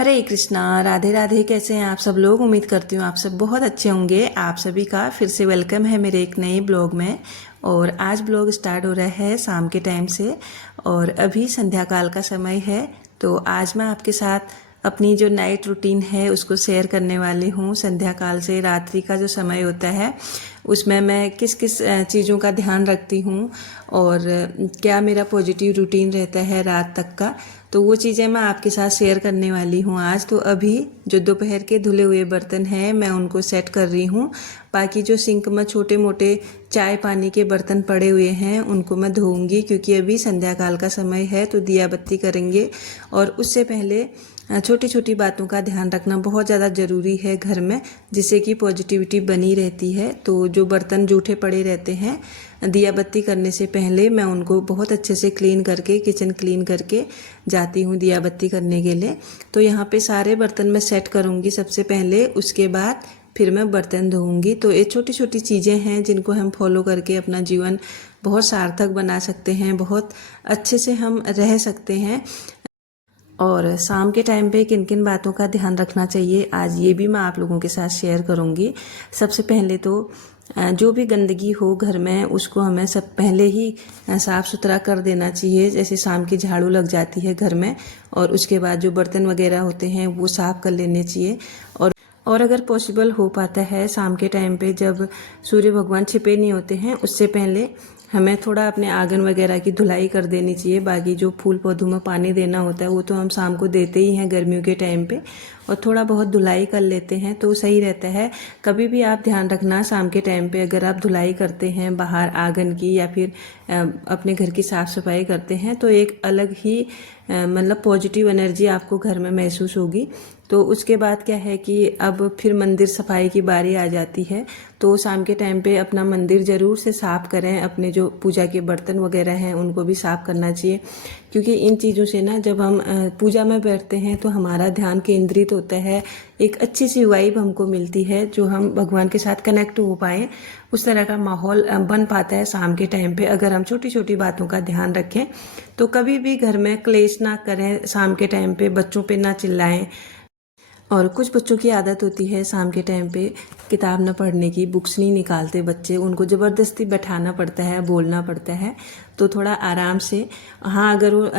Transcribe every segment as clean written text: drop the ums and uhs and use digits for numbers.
हरे कृष्णा, राधे राधे। कैसे हैं आप सब लोग? उम्मीद करती हूँ आप सब बहुत अच्छे होंगे। आप सभी का फिर से वेलकम है मेरे एक नए ब्लॉग में। और आज ब्लॉग स्टार्ट हो रहा है शाम के टाइम से और अभी संध्या काल का समय है। तो आज मैं आपके साथ अपनी जो नाइट रूटीन है उसको शेयर करने वाली हूँ। संध्या काल से रात्रि का जो समय होता है उसमें मैं किस किस चीज़ों का ध्यान रखती हूँ और क्या मेरा पॉजिटिव रूटीन रहता है रात तक का, तो वो चीज़ें मैं आपके साथ शेयर करने वाली हूँ आज। तो अभी जो दोपहर के धुले हुए बर्तन हैं मैं उनको सेट कर रही हूँ। बाकी जो सिंक में छोटे मोटे चाय पानी के बर्तन पड़े हुए हैं उनको मैं धोऊंगी, क्योंकि अभी संध्या काल का समय है तो दिया बत्ती करेंगे। और उससे पहले छोटी छोटी बातों का ध्यान रखना बहुत ज़्यादा ज़रूरी है घर में, जिससे कि पॉजिटिविटी बनी रहती है। तो जो बर्तन जूठे पड़े रहते हैं दिया बत्ती करने से पहले मैं उनको बहुत अच्छे से क्लीन करके, किचन क्लीन करके जाती हूँ दिया बत्ती करने के लिए। तो यहाँ पे सारे बर्तन मैं सेट करूँगी सबसे पहले, उसके बाद फिर मैं बर्तन धोऊंगी। तो ये छोटी छोटी चीज़ें हैं जिनको हम फॉलो करके अपना जीवन बहुत सार्थक बना सकते हैं, बहुत अच्छे से हम रह सकते हैं। और शाम के टाइम पे किन किन बातों का ध्यान रखना चाहिए आज ये भी मैं आप लोगों के साथ शेयर करूंगी। सबसे पहले तो जो भी गंदगी हो घर में उसको हमें सब पहले ही साफ़ सुथरा कर देना चाहिए। जैसे शाम की झाड़ू लग जाती है घर में और उसके बाद जो बर्तन वगैरह होते हैं वो साफ़ कर लेने चाहिए। और अगर पॉसिबल हो पाता है शाम के टाइम पे जब सूर्य भगवान छिपे नहीं होते हैं उससे पहले हमें थोड़ा अपने आंगन वगैरह की धुलाई कर देनी चाहिए। बाकी जो फूल पौधों में पानी देना होता है वो तो हम शाम को देते ही हैं गर्मियों के टाइम पे, और थोड़ा बहुत धुलाई कर लेते हैं तो सही रहता है। कभी भी आप ध्यान रखना शाम के टाइम पे अगर आप धुलाई करते हैं बाहर आंगन की या फिर अपने घर की साफ़ सफाई करते हैं तो एक अलग ही मतलब पॉजिटिव एनर्जी आपको घर में महसूस होगी। तो उसके बाद क्या है कि अब फिर मंदिर सफाई की बारी आ जाती है। तो शाम के टाइम पे अपना मंदिर ज़रूर से साफ़ करें। अपने जो पूजा के बर्तन वगैरह हैं उनको भी साफ़ करना चाहिए, क्योंकि इन चीज़ों से ना जब हम पूजा में बैठते हैं तो हमारा ध्यान केंद्रित होता है, एक अच्छी सी वाइब हमको मिलती है जो हम भगवान के साथ कनेक्ट हो पाएँ। उस तरह का माहौल बन पाता है शाम के टाइम पे अगर हम छोटी छोटी बातों का ध्यान रखें। तो कभी भी घर में क्लेश ना करें, शाम के टाइम पे बच्चों पे ना चिल्लाएं। और कुछ बच्चों की आदत होती है शाम के टाइम पे किताब न पढ़ने की, बुक्स नहीं निकालते बच्चे, उनको ज़बरदस्ती बैठाना पड़ता है, बोलना पड़ता है। तो थोड़ा आराम से, हाँ अगर वो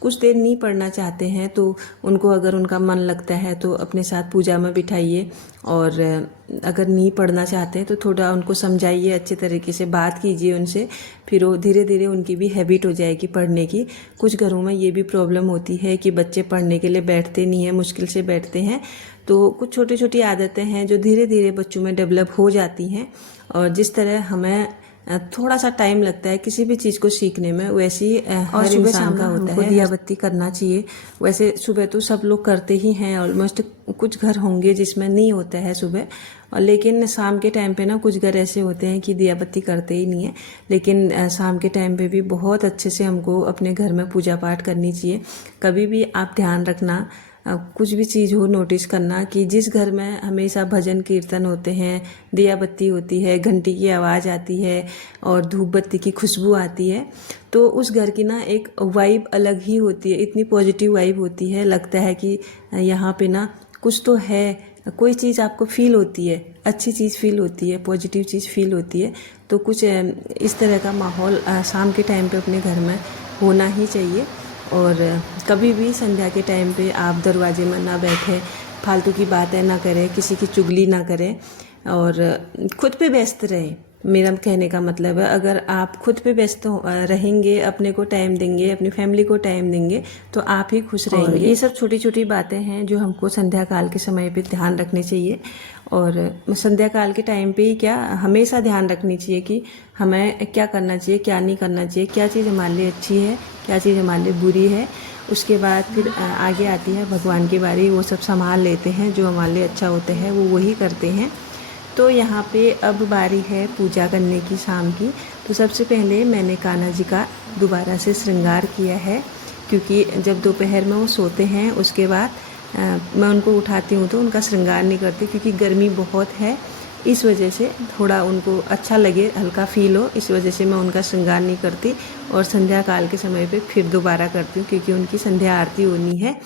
कुछ देर नहीं पढ़ना चाहते हैं तो उनको अगर उनका मन लगता है तो अपने साथ पूजा में बिठाइए, और अगर नहीं पढ़ना चाहते हैं तो थोड़ा उनको समझाइए, अच्छे तरीके से बात कीजिए उनसे। फिर वो धीरे धीरे उनकी भी हैबिट हो जाएगी पढ़ने की। कुछ घरों में ये भी प्रॉब्लम होती है कि बच्चे पढ़ने के लिए बैठते नहीं हैं, मुश्किल से बैठते हैं। तो कुछ छोटी छोटी आदतें हैं जो धीरे धीरे बच्चों में डेवलप हो जाती हैं। और जिस तरह हमें थोड़ा सा टाइम लगता है किसी भी चीज़ को सीखने में, वैसे ही हर इंसान का होता है दिया बत्ती करना चाहिए। वैसे सुबह तो सब लोग करते ही हैं ऑलमोस्ट, कुछ घर होंगे जिसमें नहीं होता है सुबह, और लेकिन शाम के टाइम पे ना कुछ घर ऐसे होते हैं कि दिया बत्ती करते ही नहीं है। लेकिन शाम के टाइम पे भी बहुत अच्छे से हमको अपने घर में पूजा पाठ करनी चाहिए। कभी भी आप ध्यान रखना, कुछ भी चीज़ हो नोटिस करना कि जिस घर में हमेशा भजन कीर्तन होते हैं, दिया बत्ती होती है, घंटी की आवाज़ आती है और धूप बत्ती की खुशबू आती है, तो उस घर की ना एक वाइब अलग ही होती है। इतनी पॉजिटिव वाइब होती है, लगता है कि यहाँ पे ना कुछ तो है, कोई चीज़ आपको फील होती है, अच्छी चीज़ फील होती है, पॉजिटिव चीज़ फील होती है। तो कुछ इस तरह का माहौल शाम के टाइम पे अपने घर में होना ही चाहिए। और कभी भी संध्या के टाइम पे आप दरवाजे में ना बैठें, फालतू की बातें ना करें, किसी की चुगली ना करें और खुद पे व्यस्त रहें। मेरा कहने का मतलब है अगर आप खुद पे व्यस्त रहेंगे, अपने को टाइम देंगे, अपनी फैमिली को टाइम देंगे, तो आप ही खुश रहेंगे। ये सब छोटी छोटी बातें हैं जो हमको संध्या काल के समय पे ध्यान रखनी चाहिए। और संध्या काल के टाइम पे ही क्या, हमेशा ध्यान रखनी चाहिए कि हमें क्या करना चाहिए, क्या नहीं करना चाहिए, क्या चीज़ हमारे लिए अच्छी है, क्या चीज़ हमारे लिए बुरी है। उसके बाद फिर आगे आती है भगवान की बारी, वो सब संभाल लेते हैं, जो हमारे लिए अच्छा होता है वो वही करते हैं। तो यहाँ पे अब बारी है पूजा करने की शाम की। तो सबसे पहले मैंने कान्हा जी का दोबारा से श्रृंगार किया है, क्योंकि जब दोपहर में वो सोते हैं उसके बाद मैं उनको उठाती हूँ तो उनका श्रृंगार नहीं करती, क्योंकि गर्मी बहुत है, इस वजह से थोड़ा उनको अच्छा लगे, हल्का फील हो, इस वजह से मैं उनका श्रृंगार नहीं करती। और संध्या काल के समय पे फिर दोबारा करती हूँ, क्योंकि उनकी संध्या आरती होनी है।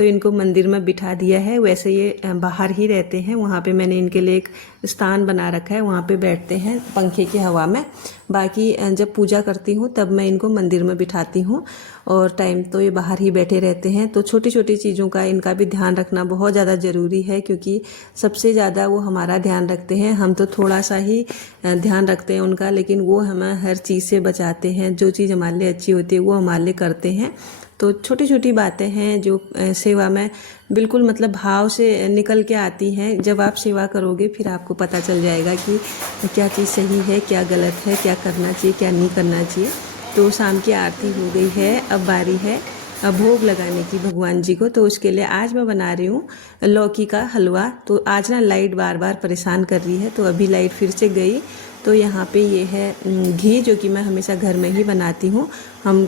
तो इनको मंदिर में बिठा दिया है। वैसे ये बाहर ही रहते हैं, वहाँ पे मैंने इनके लिए एक स्थान बना रखा है, वहाँ पे बैठते हैं पंखे की हवा में। बाकी जब पूजा करती हूँ तब मैं इनको मंदिर में बिठाती हूँ, और टाइम तो ये बाहर ही बैठे रहते हैं। तो छोटी छोटी चीज़ों का इनका भी ध्यान रखना बहुत ज़्यादा ज़रूरी है, क्योंकि सबसे ज़्यादा वो हमारा ध्यान रखते हैं। हम तो थोड़ा सा ही ध्यान रखते हैं उनका, लेकिन वो हमें हर चीज़ से बचाते हैं। जो चीज़ हमारे लिए अच्छी होती है वो हमारे लिए करते हैं। तो छोटी छोटी बातें हैं जो सेवा में बिल्कुल मतलब भाव से निकल के आती हैं। जब आप सेवा करोगे फिर आपको पता चल जाएगा कि क्या चीज़ सही है, क्या गलत है, क्या करना चाहिए, क्या नहीं करना चाहिए। तो शाम की आरती हो गई है, अब बारी है भोग लगाने की भगवान जी को। तो उसके लिए आज मैं बना रही हूँ लौकी का हलवा। तो आज ना लाइट बार बार परेशान कर रही है, तो अभी लाइट फिर से गई। तो यहाँ पे ये है घी, जो कि मैं हमेशा घर में ही बनाती हूँ। हम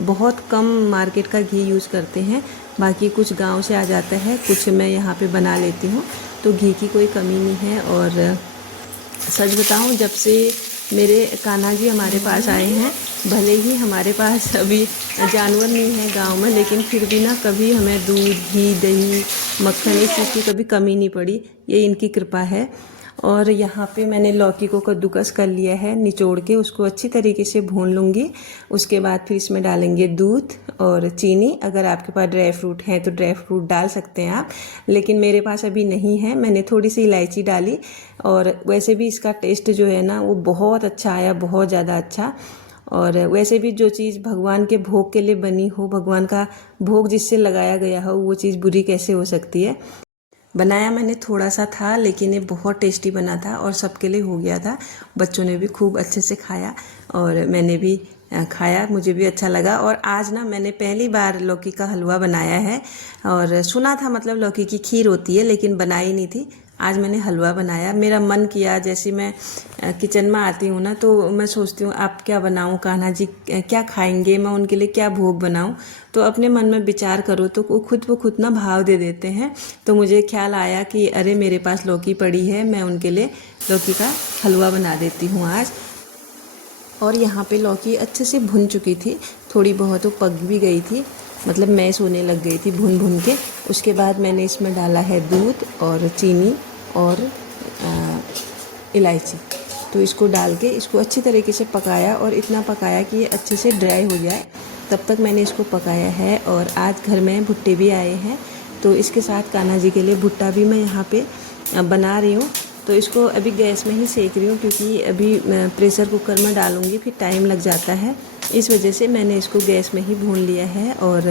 बहुत कम मार्केट का घी यूज़ करते हैं, बाकी कुछ गांव से आ जाता है, कुछ मैं यहाँ पे बना लेती हूँ। तो घी की कोई कमी नहीं है। और सच बताऊँ, जब से मेरे कान्हा जी हमारे पास आए हैं, भले ही हमारे पास अभी जानवर नहीं है गांव में, लेकिन फिर भी ना कभी हमें दूध, घी, दही, मक्खन इस चीज़ की कभी कमी नहीं पड़ी। ये इनकी कृपा है। और यहाँ पे मैंने लौकी को कद्दूकस कर लिया है, निचोड़ के उसको अच्छी तरीके से भून लूँगी। उसके बाद फिर इसमें डालेंगे दूध और चीनी। अगर आपके पास ड्राई फ्रूट है तो ड्राई फ्रूट डाल सकते हैं आप, लेकिन मेरे पास अभी नहीं है। मैंने थोड़ी सी इलायची डाली, और वैसे भी इसका टेस्ट जो है ना वो बहुत अच्छा आया, बहुत ज़्यादा अच्छा। और वैसे भी जो चीज़ भगवान के भोग के लिए बनी हो, भगवान का भोग जिससे लगाया गया हो, वो चीज़ बुरी कैसे हो सकती है। बनाया मैंने थोड़ा सा था, लेकिन ये बहुत टेस्टी बना था और सबके लिए हो गया था। बच्चों ने भी खूब अच्छे से खाया और मैंने भी खाया, मुझे भी अच्छा लगा। और आज ना मैंने पहली बार लौकी का हलवा बनाया है। और सुना था मतलब लौकी की खीर होती है, लेकिन बनाई नहीं थी। आज मैंने हलवा बनाया, मेरा मन किया। जैसे मैं किचन में आती हूँ ना, तो मैं सोचती हूँ आप क्या बनाऊँ, कान्हा जी क्या खाएंगे, मैं उनके लिए क्या भोग बनाऊँ। तो अपने मन में विचार करो तो वो खुद ना भाव दे देते हैं। तो मुझे ख्याल आया कि अरे मेरे पास लौकी पड़ी है, मैं उनके लिए लौकी का हलवा बना देती हूँ आज। और यहाँ पे लौकी अच्छे से भुन चुकी थी, थोड़ी बहुत वो पक भी गई थी, मतलब मैश होने लग गई थी भुन भुन के। उसके बाद मैंने इसमें डाला है दूध और चीनी और इलायची। तो इसको डाल के इसको अच्छी तरीके से पकाया, और इतना पकाया कि ये अच्छे से ड्राई हो जाए, तब तक मैंने इसको पकाया है। और आज घर में भुट्टे भी आए हैं, तो इसके साथ कान्हा जी के लिए भुट्टा भी मैं यहाँ पे बना रही हूँ। तो इसको अभी गैस में ही सेक रही हूँ, क्योंकि अभी प्रेशर कुकर में डालूँगी फिर टाइम लग जाता है, इस वजह से मैंने इसको गैस में ही भून लिया है। और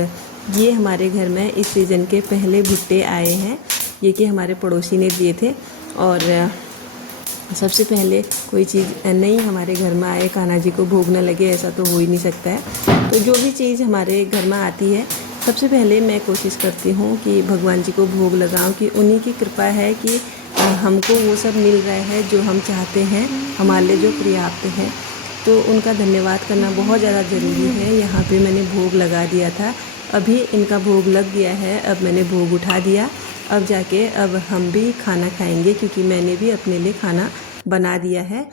ये हमारे घर में इस सीज़न के पहले भुट्टे आए हैं, ये कि हमारे पड़ोसी ने दिए थे। और सबसे पहले कोई चीज़ नई हमारे घर में आए, कान्हा जी को भोग न लगे, ऐसा तो हो ही नहीं सकता है। तो जो भी चीज़ हमारे घर में आती है, सबसे पहले मैं कोशिश करती हूँ कि भगवान जी को भोग लगाऊँ, कि उन्हीं की कृपा है कि हमको वो सब मिल रहा है जो हम चाहते हैं, हमारे लिए जो पर्याप्त है। तो उनका धन्यवाद करना बहुत ज़्यादा ज़रूरी है। यहाँ पे मैंने भोग लगा दिया था, अभी इनका भोग लग गया है, अब मैंने भोग उठा दिया। अब जाके अब हम भी खाना खाएंगे, क्योंकि मैंने भी अपने लिए खाना बना दिया है।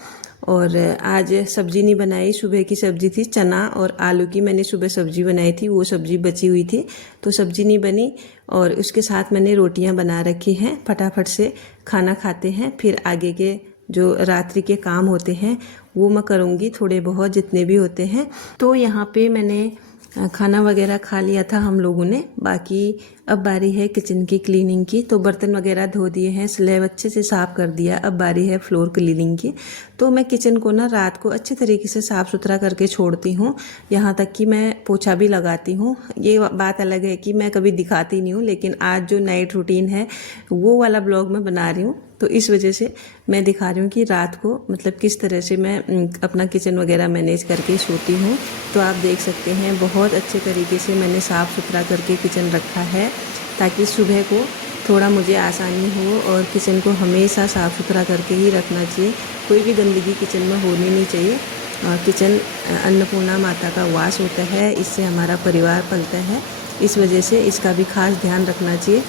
और आज सब्ज़ी नहीं बनाई, सुबह की सब्ज़ी थी चना और आलू की, मैंने सुबह सब्ज़ी बनाई थी, वो सब्ज़ी बची हुई थी, तो सब्ज़ी नहीं बनी। और उसके साथ मैंने रोटियां बना रखी हैं, फटाफट से खाना खाते हैं, फिर आगे के जो रात्रि के काम होते हैं वो मैं करूँगी, थोड़े बहुत जितने भी होते हैं। तो यहाँ पे मैंने खाना वगैरह खा लिया था हम लोगों ने। बाकी अब बारी है किचन की क्लीनिंग की। तो बर्तन वगैरह धो दिए हैं, स्लैब अच्छे से साफ़ कर दिया, अब बारी है फ्लोर क्लीनिंग की। तो मैं किचन को ना रात को अच्छे तरीके से साफ़ सुथरा करके छोड़ती हूँ, यहाँ तक कि मैं पोछा भी लगाती हूँ। ये बात अलग है कि मैं कभी दिखाती नहीं हूँ, लेकिन आज जो नाइट रूटीन है वो वाला ब्लॉग मैं बना रही हूँ, तो इस वजह से मैं दिखा रही हूँ कि रात को मतलब किस तरह से मैं अपना किचन वगैरह मैनेज करके सोती हूँ। तो आप देख सकते हैं बहुत अच्छे तरीके से मैंने साफ़ सुथरा करके किचन रखा है, ताकि सुबह को थोड़ा मुझे आसानी हो। और किचन को हमेशा साफ़ सुथरा करके ही रखना चाहिए, कोई भी गंदगी किचन में होनी नहीं चाहिए। किचन अन्नपूर्णा माता का वास होता है, इससे हमारा परिवार पलता है, इस वजह से इसका भी खास ध्यान रखना चाहिए।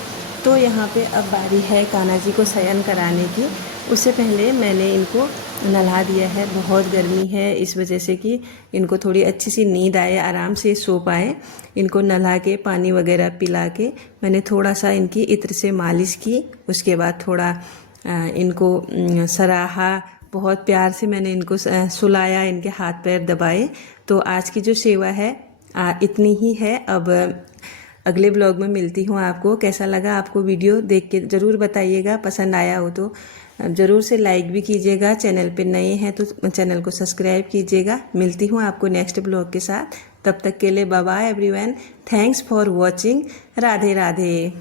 तो यहाँ पे अब बारी है कान्हा जी को शयन कराने की। उससे पहले मैंने इनको नहला दिया है। बहुत गर्मी है, इस वजह से कि इनको थोड़ी अच्छी सी नींद आए, आराम से सो पाए। इनको नहला के पानी वगैरह पिला के मैंने थोड़ा सा इनकी इत्र से मालिश की। उसके बाद थोड़ा इनको सराहा, बहुत प्यार से मैंने इनको सुलाया, इनके हाथ पैर दबाए। तो आज की जो सेवा है इतनी ही है। अब अगले ब्लॉग में मिलती हूँ आपको। कैसा लगा आपको वीडियो देख के ज़रूर बताइएगा, पसंद आया हो तो ज़रूर से लाइक भी कीजिएगा। चैनल पे नए हैं तो चैनल को सब्सक्राइब कीजिएगा। मिलती हूँ आपको नेक्स्ट ब्लॉग के साथ। तब तक के लिए bye bye everyone. Thanks for watching. Radhe Radhe.